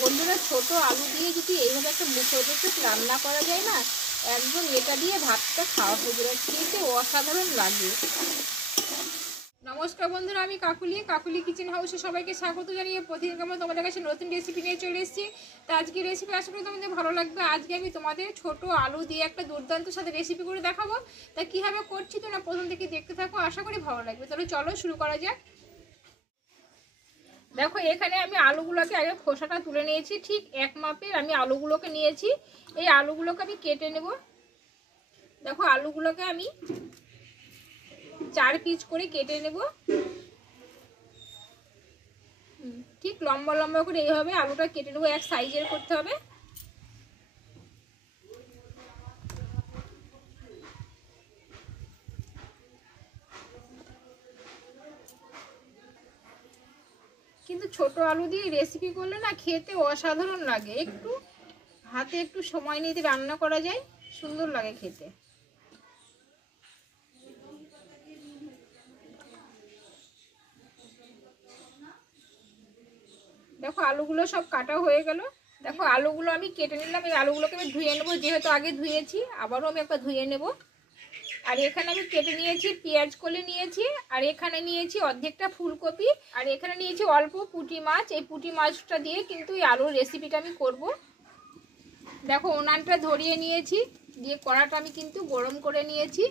বন্ধুরা, ছোট আলু দিয়ে যদি এইভাবে একটা মুখরোচক রান্না করা যায় না, একদম এটা দিয়ে ভাতটা খাওয়া হয়ে যাবে, খেতে অসাধারণ লাগে। নমস্কার বন্ধুরা, আমি কাকুলি কিচেন হাউসে সবাইকে স্বাগত জানিয়ে প্রতিদিন আমরা তোমাদের কাছে নতুন রেসিপি নিয়ে চলে এসেছি। তো আজকে রেসিপি আশা করি তোমাদের ভালো লাগবে। আজকে আমি তোমাদের ছোট আলু দিয়ে একটা দুর্দান্ত সাথে রেসিপি করে দেখাবো। তা কীভাবে করছি তোমরা প্রথম থেকে দেখতে থাকো, আশা করি ভালো লাগবে। তাহলে চলো শুরু করা যাক। দেখো, এখানে আমি আলুগুলোকে আগে খোসাটা তুলে নিয়েছি, ঠিক এক মাপের আমি আলুগুলোকে নিয়েছি। এই আলুগুলোকে আমি কেটে নেব। দেখো, আলুগুলোকে আমি 4 পিস করে কেটে নেব, ঠিক লম্বা লম্বা করে এইভাবে আলুটা কেটে নেবো, এক সাইজের করতে হবে। কিন্তু ছোট আলু দিয়ে রেসিপি করলে না খেতে অসাধারণ লাগে। একটু হাতে একটু সময় নিয়ে রান্না করা যায়, সুন্দর লাগে খেতে। দেখো, আলুগুলো সব কাটা হয়ে গেল। দেখো, আলুগুলো আমি কেটে নিলাম। এই আলুগুলোকে আমি ধুয়ে নেবো, যেহেতু আগে ধুয়েছি আবারও আমি একটা ধুয়ে নেব। আর এখানে আমি কেটে নিয়েছি পেঁয়াজ কলি নিয়েছি, আর এখানে নিয়েছি অর্ধেকটা ফুলকপি, আর এখানে নিয়েছি অল্প পুঁটি মাছ। এই পুঁটি মাছটা দিয়ে কিন্তু এই আলুর রেসিপিটা আমি করব। দেখো, উনানটা ধরিয়ে নিয়েছি, দিয়ে কড়াটা আমি কিন্তু গরম করে নিয়েছি।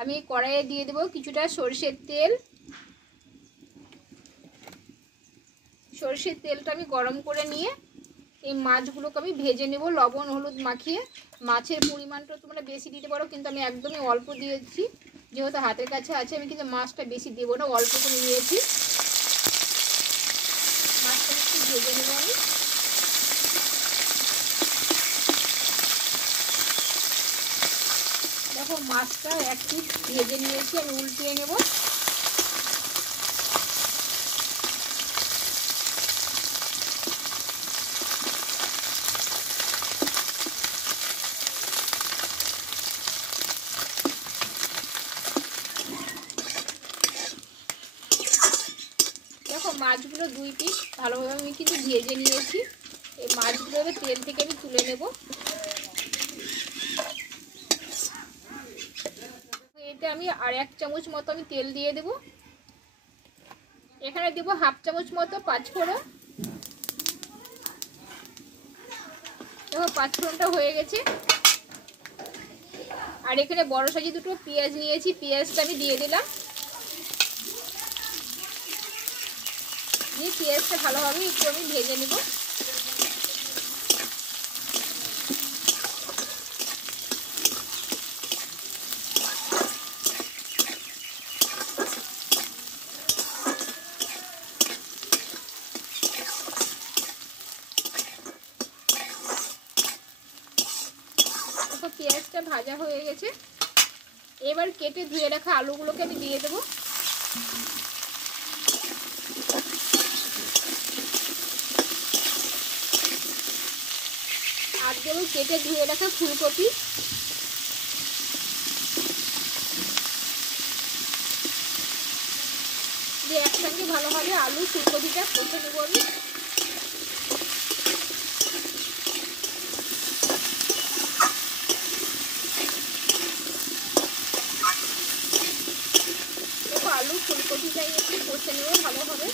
আমি কড়াইয়ে দিয়ে দেবো কিছুটা সরষের তেল। সরষের তেলটা আমি গরম করে নিয়ে এই মাছগুলোকে আমি ভেজে নেব লবণ হলুদ মাখিয়ে। মাছের পরিমাণটা তোমরা বেশি দিতে পারো, কিন্তু আমি একদমই অল্প দিয়েছি, যেহেতু হাতের কাছে আছে। আমি কিন্তু মাছটা বেশি দেবো না, অল্প করে নিয়েছি। মাছটা একটু ভেজে নেব আমি। দেখো, মাছটা এক পিস ভেজে নিয়েছি, আমি উল্টিয়ে নেব। দেখো, মাছগুলো 2 পিস ভালোভাবে আমি কিন্তু ভেজে নিয়েছি। এই মাছগুলো এবার তেল থেকে আমি তুলে নেব। এতে আমি আর 1 চামচ মতো আমি তেল দিয়ে দেব। এখানে দেবো 1/2 চামচ মতো পাঁচফোড়ন। দেখো, পাঁচফোড়নটা হয়ে গেছে। আর এখানে বড় সাইজে 2টো পেঁয়াজ নিয়েছি, পেঁয়াজটা আমি দিয়ে দিলাম। দিয়ে পেঁয়াজটা ভালোভাবে একটু আমি ভেজে নেব। দেখো, পেঁয়াজটা ভাজা হয়ে গেছে। এবার কেটে ধুয়ে রাখা আলুগুলোকে আমি দিয়ে দেবো। আর দেবো কেটে ধুয়ে রাখা ফুলকপি। দিয়ে একসঙ্গে ভালোভাবে আলু ফুলকপিটা কষে নেব আমি। দেখো, আলু ফুলকপিটাই একটু কষে নেব ভালোভাবে।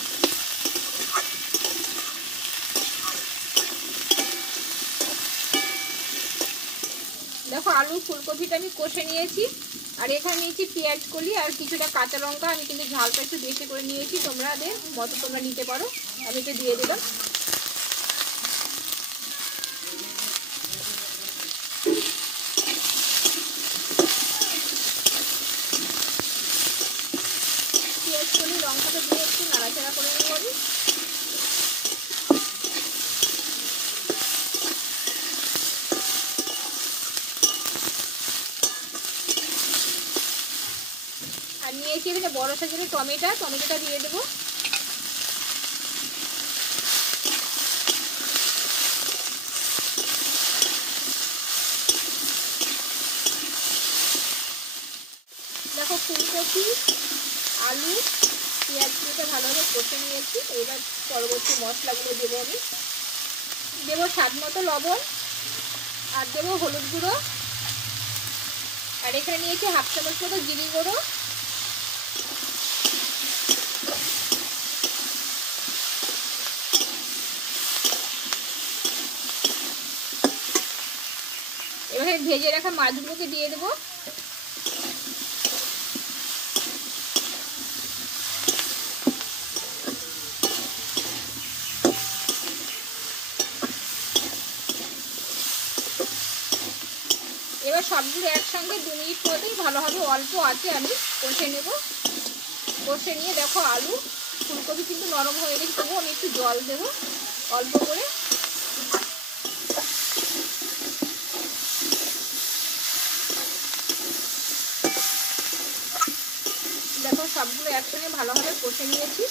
দেখো, আলু ফুলকপিটা আমি কষে নিয়েছি। আর এখানে নিয়েছি পেঁয়াজ কলি আর কিছুটা কাঁচা লঙ্কা। আমি কিন্তু ঝালটা একটু বেশি করে নিয়েছি, তোমাদের মতো তোমরা নিতে পারো। আমি এটা দিয়ে দিলাম। পেঁয়াজ কলি লঙ্কাটা দিয়ে একটু নাড়াচাড়া করে নেব আমি। আর নিয়েছি এখানে বড় সাইজের টমেটোটা দিয়ে দেবো। দেখো, ফুলকপি আলু পেঁয়াজগুলোকে ভালোভাবে কষে নিয়েছি। এবার পরবর্তী মশলাগুলো দেবো আমি। দেবো স্বাদ মতো লবণ, আর দেবো হলুদ গুঁড়ো, আর এখানে নিয়েছি 1/2 চামচ মতো জিরে গুঁড়ো, এবারে ভেজে রাখা মাছগুলোকে দিয়ে দেবো। এবার সবগুলো একসঙ্গে 2 মিনিট মতোই ভালোভাবে অল্প আছে আমি কষে নেব। কষে নিয়ে দেখো আলু ফুলকপি কিন্তু নরম হয়ে গেছে, তবুও আমি একটু জল দেবো অল্প করে। দেখো সবগুলো একসঙ্গে ভালোভাবে কষে নিয়েছি।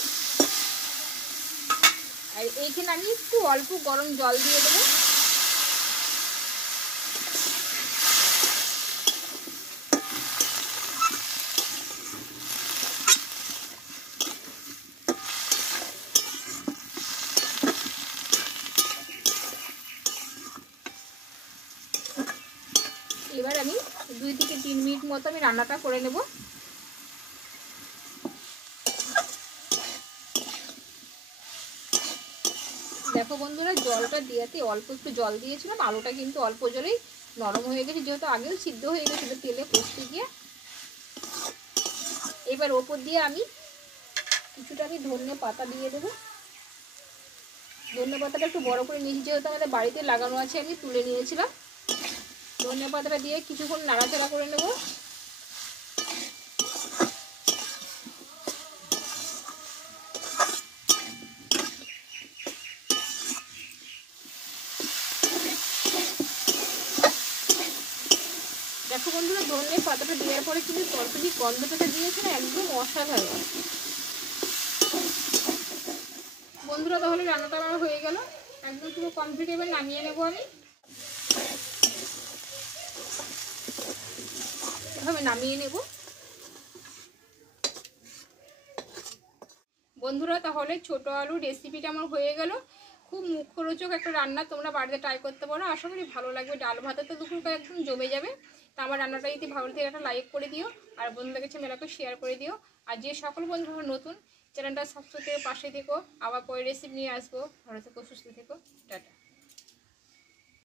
আর এইখানে আমি একটু অল্প গরম জল দিয়ে দেবো। এবার আমি 2 থেকে 3 মিনিট মতো আমি রান্নাটা করে নেব। দেখো বন্ধুরা, জলটা দিয়েতে অল্প একটু জল দিয়েছিলাম, আলুটা কিন্তু অল্প জলেই নরম হয়ে গেছে, যেহেতু আগেও সিদ্ধ হয়ে গেছিল তেলে কষতে গিয়ে। এবার ওপর দিয়ে আমি কিছুটা ধনে পাতা দিয়ে দেবো। ধনে পাতাটা একটু বড় করে নিয়েছি, যেহেতু আমাদের বাড়িতে লাগানো আছে, আমি তুলে নিয়েছিলাম। ধনে পাতাটা দিয়ে কিছুক্ষণ নাড়াচাড়া করে নেব। দেখো বন্ধুরা, ধনে পাতাটা দেওয়ার পরে কিন্তু তরকারি গন্ধটা দিয়েছে না, একদম অসাধারণ। বন্ধুরা তাহলে রান্নাটা আমার হয়ে গেল, একদম পুরো কমপ্লিট। এবার নামিয়ে নেব আমি, এভাবে নামিয়ে নেব। বন্ধুরা তাহলে ছোট আলু রেসিপিটা আমার হয়ে গেল। খুব মুখরোচক একটা রান্না, তোমরা বাড়িতে ট্রাই করতে পারো, আশা করি ভালো লাগবে। ডাল ভাতে তো দুপুরটা একদম জমে যাবে। তা আমার রান্নাটা যদি ভালো লাগে একটা লাইক করে দিও, আর বন্ধুদের কাছে মেলাকে শেয়ার করে দিও। আর যে সকল বন্ধুরা নতুন, চ্যানেলটা সাবস্ক্রাইব করে পাশে থেকো। আবার পরে রেসিপি নিয়ে আসবো। ভালো থেকো, সুস্থ থেকো, টাটা।